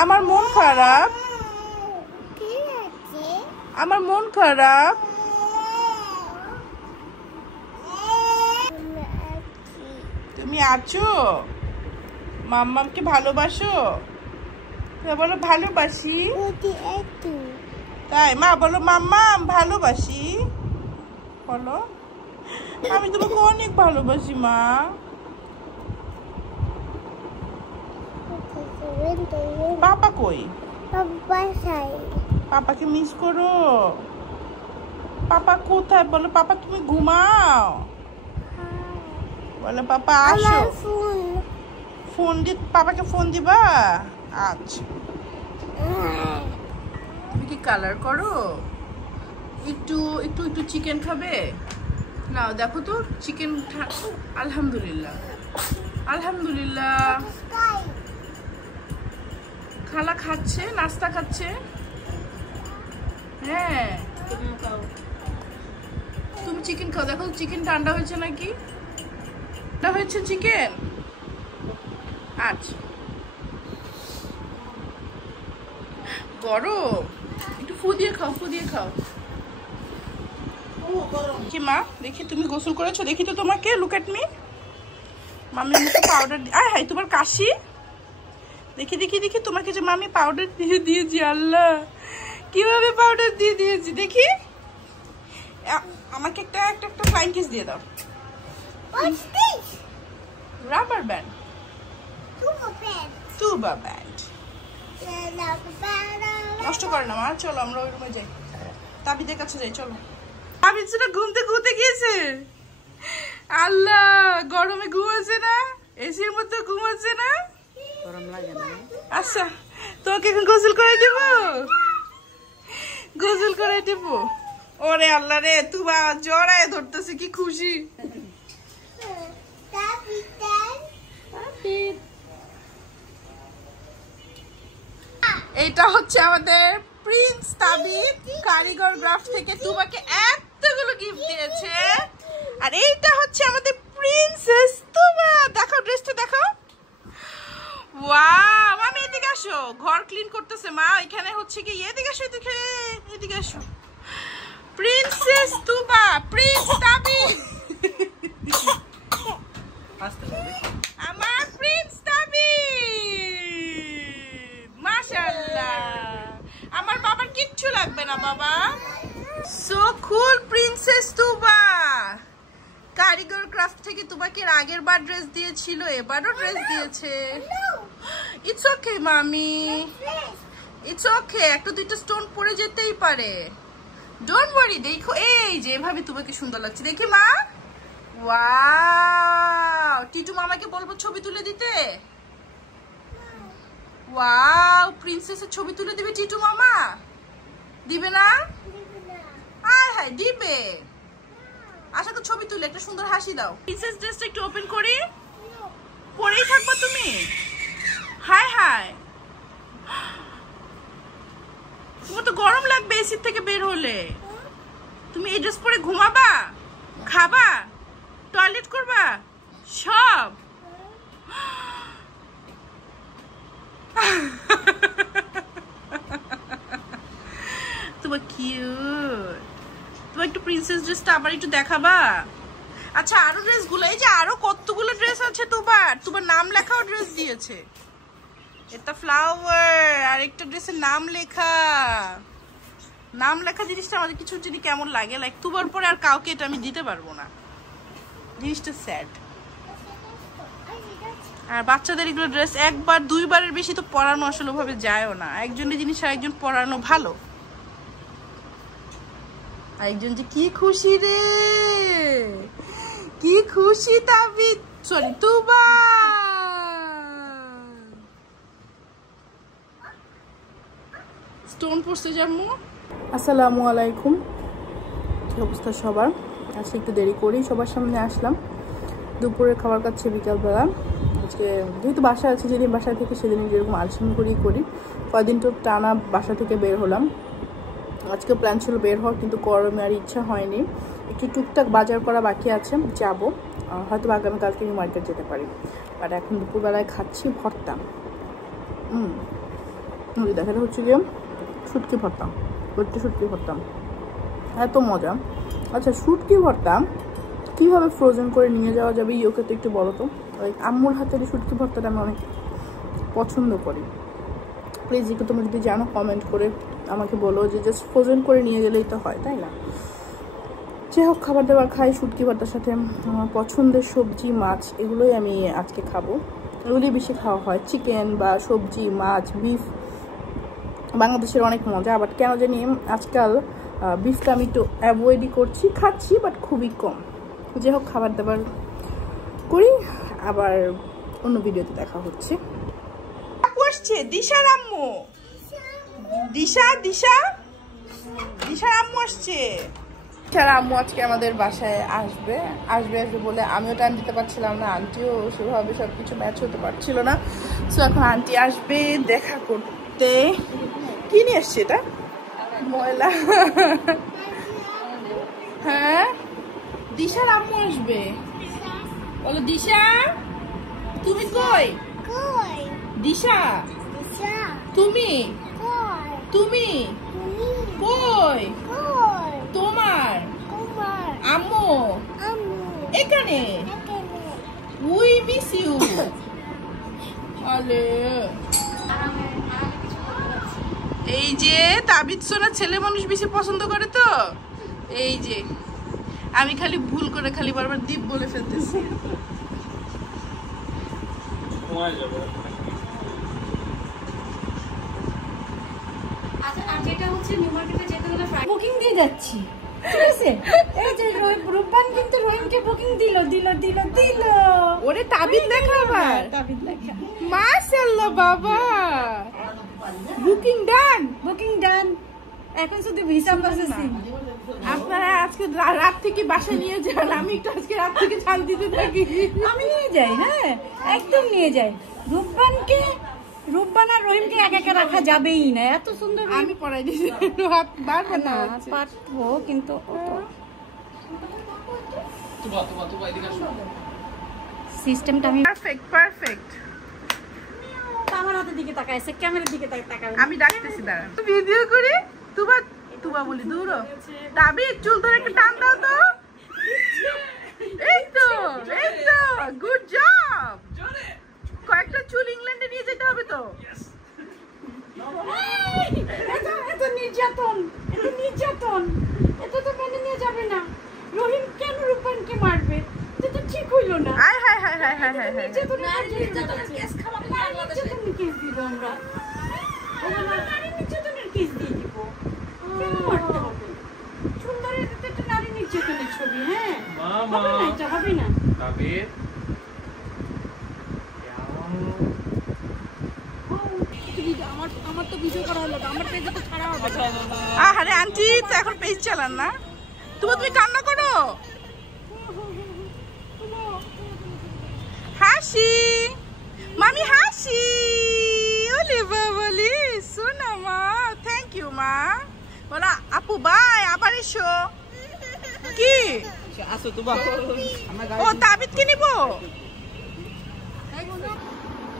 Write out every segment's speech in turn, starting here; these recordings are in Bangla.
আমার মন খারাপ, আমার মন খারাপ। তুমি আছো? মাম্মামকে ভালোবাসো? বলো ভালোবাসি। তাই মা বলো মাম্মাম ভালোবাসি বলো। আমি তোমাকে অনেক ভালোবাসি মা। পাপা কই? পাপাকে মিস করো? পাপা কোথায় বলো? পাপা তুমি ঘুমাও বলো। পাপা আসো। ফোন দি, পাপাকে ফোন দিবা? আচ্ছা। তুমি কি কালার করো? একটু একটু একটু চিকেন খাবে? নাও দেখো তো চিকেন। আলহামদুলিল্লাহ আলহামদুলিল্লাহ। খালা খাচ্ছে, নাস্তা খাচ্ছে। হ্যাঁ তুমি চিকেন খাও। দেখো চিকেন ঠান্ডা হয়েছে নাকি? ঠান্ডা হয়েছে চিকেন? আচ্ছা গরম, একটু ফু দিয়ে খাও, ফু দিয়ে খাও। কি মা দেখি তুমি গোসল করেছো? দেখি তো তোমাকে। Look at me. মামি মুখে পাউডার। আয় হাই তোমার কাশি। দেখি দেখি দেখি তোমাকে যে মামি পাউডার দিয়ে দিয়েছি। আল্লাহ কিভাবে পাউডার দিয়ে দিয়েছি দেখি। আমাকে একটা একটা একটা ফ্লাইং কিস দিয়ে দাও। রাবার ব্যান্ড, টুবা ব্যান্ড। নষ্ট করে না মা। চলো আমরা ওই রুমে যাই, তাবিদের কাছে যাই। চলো। তাবিদ সেটা ঘুমতে ঘুমতে গিয়েছে। আল্লাহ গরমে ঘুমাচ্ছে না? এসির মধ্যে ঘুমাচ্ছে না? গরম লাগে না? আচ্ছা তোমাকে এখন গোসল করে দেব, গোসল করে দেব। ওরে আল্লাহ রে, তুবা জড়ায় ধরতেছে, কি খুশি। এইটা হচ্ছে আমাদের প্রিন্স তাবিদ কারিগর ক্রাফট থেকে তুবাকে এতগুলো গিফট দিয়েছে। আর এইটা হচ্ছে আমাদের প্রিন্সেস তুবা। দেখো ড্রেসটা দেখো। ওয়াও মামি এদিকে আসো। ঘর ক্লিন করতেছে মা। এখানে হচ্ছে কি এদিকে আসো, এদিকে আসো। প্রিন্সেস তুবা, প্রিন্স তাবিদ। আমার প্রিন্স তাবিদ মাশাআল্লাহ। আমার বাবার কিচ্ছু লাগবে না বাবা। সো কুল প্রিন্সেস তুবা। কারিগর ক্রাফট থেকে তোমাকে আগের বার ড্রেস দিয়েছিল, এবারও ড্রেস দিয়েছে। ইটস ওকে মামি, ইটস ওকে। একটা দুইটা স্টোন পড়ে যেতেই পারে, ডোন্ট ওয়ারি। দেখো এই যে এভাবে তোমাকে সুন্দর লাগছে দেখি মা। ওয়াও টিটু মামাকে বলবো ছবি তুলে দিতে। ওয়াও প্রিন্সেসের ছবি তুলে দিবে টিটু মামা? দিবে না? হায় হায় দিবে। আশা তো ছবি তুলে একটা সুন্দর হাসি দাও। প্রিন্সেস ড্রেসটা একটু ওপেন করি। পরেই থাকবা তুমি? হায় হায় তোমার তো গরম লাগবে এসি থেকে বের হলে। তুমি এই ড্রেস পরে ঘুমাবা, খাবা, টয়লেট করবা, সব। তোমার কিউট। তোমার একটু প্রিন্সেস ড্রেসটা আবার একটু দেখাবা? আচ্ছা আরো ড্রেস গুলো, এই যে আরো কতগুলো ড্রেস আছে তোমার। তোমার নাম লেখাও ড্রেস দিয়েছে। এটা ফ্লাওয়ার, আর একটা ড্রেসের নাম লেখা। নাম লেখা জিনিসটা আমাদের কিছু যদি কেমন লাগে, লাইক তোমার পরে আর কাউকে এটা আমি দিতে পারবো না। জিনিসটা স্যাড। আর বাচ্চাদের এগুলো ড্রেস একবার দুইবারের বেশি তো পরানো আসলে ওভাবে যায়ও না। একজনের জিনিস আর একজন পরানো ভালো। একজন যে কি খুশি রে, কি খুশি তাবিদ, সরি তুবা। স্টোন পড়ছে জাম্মু। আসসালামু আলাইকুম, কি অবস্থা সবার? আজকে একটু দেরি করেই সবার সামনে আসলাম। দুপুরের খাবার খাচ্ছে বিকালবেলা। আজকে যেহেতু বাসায় আছি, যেদিন বাসায় থেকে সেদিন যেরকম আলসেমি করেই করি। কয়দিন তো টানা বাসা থেকে বের হলাম। আজকে প্ল্যান ছিল বের হওয়ার, কিন্তু গরমে আর ইচ্ছা হয়নি। একটু টুকটাক বাজার করা বাকি আছে, যাব। হয়তো আগামীকালকে আমি মার্কেট যেতে পারি। বাট এখন দুপুরবেলায় খাচ্ছি ভর্তা। দেখাটা হচ্ছে গিয়ে শুটকি ভর্তা, হচ্ছে শুটকি ভর্তা, এত মজা। আচ্ছা, শুটকি ভর্তা কীভাবে ফ্রোজেন করে নিয়ে যাওয়া যাবে ইয়োকে তো একটু বলো তো। ওই আম্মুর হাতের শুটকি ভর্তাটা আমি অনেক পছন্দ করি। প্লিজ একটু তুমি যদি জানো কমেন্ট করে আমাকে বলো যে জাস্ট ফ্রোজেন করে নিয়ে গেলেই তো হয়, তাই না? যে হোক, খাবার দাবার খাই শুটকি ভর্তার সাথে। আমার পছন্দের সবজি মাছ এগুলোই আমি আজকে খাবো, এগুলোই বেশি খাওয়া হয়। চিকেন বা সবজি মাছ বিফ বাংলাদেশের অনেক মজা, বাট কেন জানি আজকাল বিফটা আমি একটু অ্যাভয়েডই করছি, খাচ্ছি বাট খুবই কম। যে হোক, খাবার দাবার করি, আবার অন্য ভিডিওতে দেখা হচ্ছে। আসছে দিশার আম্মু, দিশার আম্মু আসছে। দিশার আম্মু আজকে আমাদের বাসায় আসবে বলে আমিও টাইম দিতে পারছিলাম না, আন্টিও সেভাবে সবকিছু ম্যাচ হতে পারছিল না। সো এখন আন্টি আসবে দেখা করতে। কি নিয়ে আসছে এটা? ময়লা। হ্যাঁ, দিশার আম্মু আসবে। বলো দিশা, তুমি কই? দিশা, তুমি কই? তোমার আম্মু এখানে। We miss you. আলে এই যে তাবিদ সোনা ছেলে মানুষ বেশি পছন্দ করে তো, এই যে আমি খালি ভুল করে খালি বারবার দীপ বলে ফেলতেছি। বুকিং দিয়ে যাচ্ছি, ঠিক আছে? এই যে রূপবান কিন্তু রহিমকে বুকিং দিল। ওরে তাবিদ দেখা, আবার তাবিদ দেখা। মাশাআল্লাহ বাবা, বুকিং ডান। এখন শুধু ভিসা প্রসেসিং। আপনারা আজকে রাত থেকে বাসা নিয়ে যান, আমি একটু আজকে রাত থেকে ছাড় দিতে থাকি। আমি নিয়ে যাই, হ্যাঁ একদম নিয়ে যাই। রূপবান আর রহিমকে একা রাখা যাবেই না, এত সুন্দর। আমি পড়াই দিয়েছি, পারবো না, পারবো কিন্তু সিস্টেমটা আমি পারফেক্ট। আমার হাতের দিকে তাকাইছে, ক্যামেরার দিকে তাকাবে। আমি ডাকতেছি, দাঁড়ান ভিডিও করি। তুবা বলি দূর। তাবিদ চুল ধরে একটা টান দাও তো। এই তো গুড জব। কয়েকটা চুল ইংল্যান্ডে নিয়ে যেতে হবে তো। এত নির্যাতন, এটা তো মেনে নিয়ে যাবে না। রহিম কেন রূপবানকে মারবে? এটা তো ঠিক হইল না। হায় নির্যাতনের কেস খাওয়া বাংলাদেশে কেস দিব আমরা। নারী নির্যাতনের কেস দিয়ে দিব। কেন মারতে হবে? সুন্দর একটা নারী নির্যাতনের ছবি। হ্যাঁ হবে না। আমার তো ভিডিও করা হলো, আমার পেজে তো ছাড়া হবে। আরে আন্টি তো এখন পেজ চালান না, তুমি কান্না করো। হাসি মামি, হাসি। ওলে বাবালি, সোনা মা, থ্যাংক ইউ মা। বলা আপু বাই, আবার এসো। কি আসো তুবা? ও তাবিদ কে নিব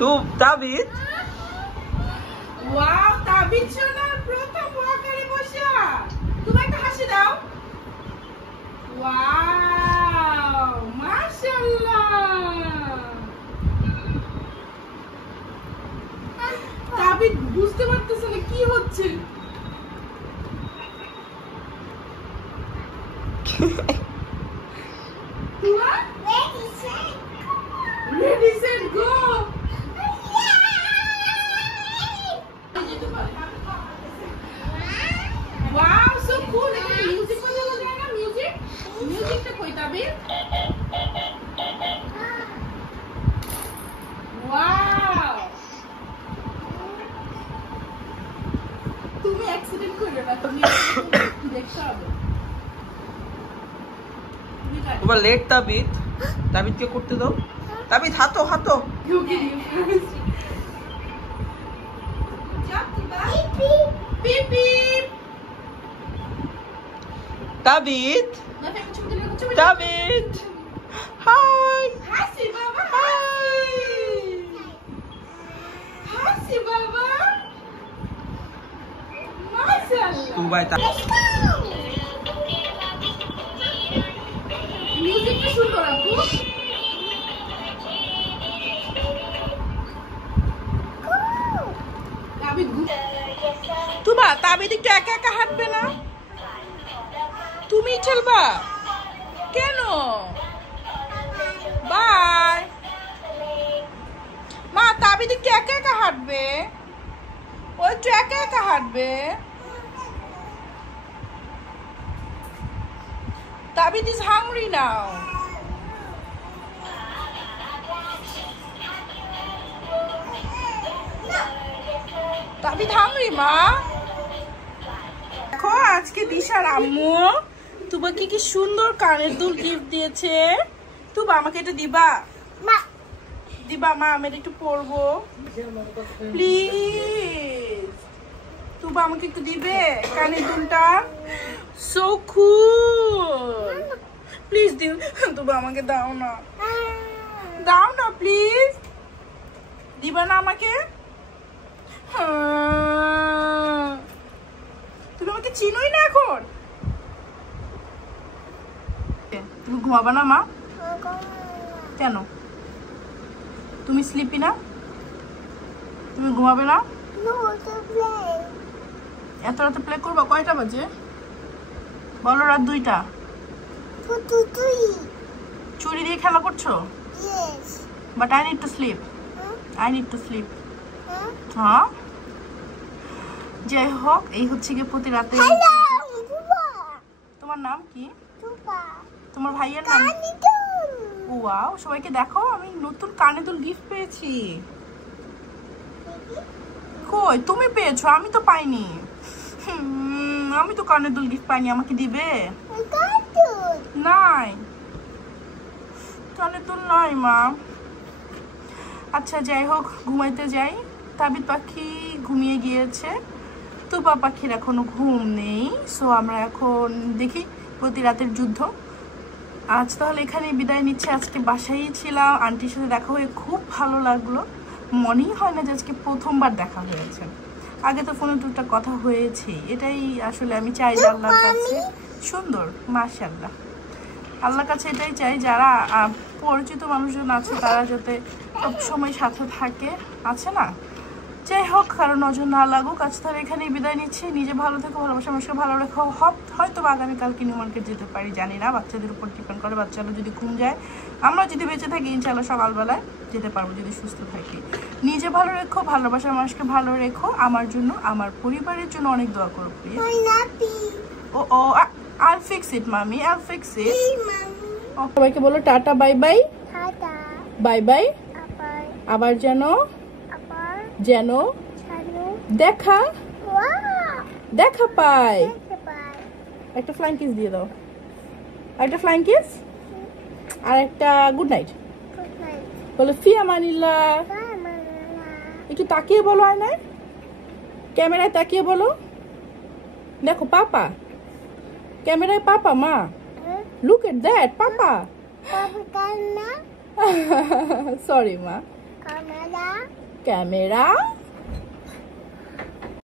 তো তাবিদ। ওয়াও, তাবিদ সোনার প্রথম ওয়াকারে বসা। তুমি একটা হাসি দাও। ওয়াও, মাশাআল্লাহ। তাবিদ বুঝতে পারতেছে না কি হচ্ছে। Ready, set, go. Wow, so cool. Music बजाना जाएगा, music तो कोई ताबीर। Wow. তুমি accident করবে না, তুমি দেখতে হবে। তোমার লেট তাবিদকে করতে দাও। তাবিদ হাতো। You give you. Tabid Tabid hi হাসি বাবা হাসি বাবা মাশাআল্লাহ তুবাই মিউজিকটা শুনতো আপু তুবা তাবিদ একটু একা একা হাঁটবে না তুমি চলবা কেন বাই মা তাবিদ একটু একা একা হাঁটবে ও একটু একা একা হাঁটবে তাবিদ is hungry now তাবিদ hungry মা দেখো আজকে দিশার আম্মু তোমাকে কি সুন্দর কানের দুল গিফট দিয়েছে তুবা আমাকে এটা দিবা মা দিবা মা আমি একটু পরবো প্লিজ তুবা আমাকে একটু দিবে কানের দুলটা সো কুল প্লিজ দিও তুবা আমাকে দাও না প্লিজ দিবা না আমাকে তুমি আমাকে চিনোই না এখন তুমি ঘুমাবা না মা কেন তুমি স্লিপি না তুমি ঘুমাবে না এত রাতে প্লে করবা কয়টা বাজে বলো রাত 2টা চুরি দিয়ে খেলা করছো but I need to sleep হ্যাঁ যাই হোক এই হচ্ছে গিয়ে প্রতি রাতে তোমার নাম কি তোমার ভাইয়ের নাম ওয়াও সবাইকে দেখো আমি নতুন কানে দুল গিফট পেয়েছি কই তুমি পেয়েছো আমি তো পাইনি আমি তো কানে দুল গিফট পাইনি আমাকে দিবে নাই কানে দুল নাই মা আচ্ছা যাই হোক ঘুমাইতে যাই তাবিদ পাখি ঘুমিয়ে গিয়েছে তুবা পাখির এখনো ঘুম নেই সো আমরা এখন দেখি প্রতি রাতের যুদ্ধ আজ তাহলে এখানে বিদায় নিচ্ছে আজকে বাসায় ছিলাম আন্টির সাথে দেখা হয়ে খুব ভালো লাগলো মনেই হয় না যে আজকে প্রথমবার দেখা হয়েছে আগে তো ফোনে দুটো কথা হয়েছে এটাই আসলে আমি চাই যে আল্লাহর কাছে সুন্দর মাশাআল্লাহ আল্লাহর কাছে এটাই চাই যারা পরিচিত মানুষজন আছে তারা যাতে সব সময় সাথে থাকে আছে না যাই হোক কারো নজর না লাগুক আজ তাহলে এখানেই বিদায় নিচ্ছি নিজে ভালো থেকো ভালোবাসা মানুষকে ভালো রেখো হয়তো আগামীকালকে নিউ মার্কেট যেতে পারি জানি না বাচ্চাদের উপর ডিপেন্ড করে বাচ্চারা যদি ঘুম যায় আমরা যদি বেঁচে থাকি ইনশাআল্লাহ সকালবেলায় যেতে পারবো যদি সুস্থ থাকি নিজে ভালো রেখো ভালোবাসার মানুষকে ভালো রেখো আমার জন্য আমার পরিবারের জন্য অনেক দোয়া করো প্লিজ ও I'll fix it mommy I'll fix it সবাইকে বলো tata bye bye bye bye আবার যেন দেখা পায় একটা ফ্লাইং কিস দিয়ে দাও একটা ফ্লাইং কিস আর একটা গুড নাইট বলো ফি আমানিল্লাহ একটু তাকিয়ে বলো আয়নায় ক্যামেরায় তাকিয়ে বলো দেখো পাপা ক্যামেরায় পাপা মা look at that papa sorry মা ক্যামেরা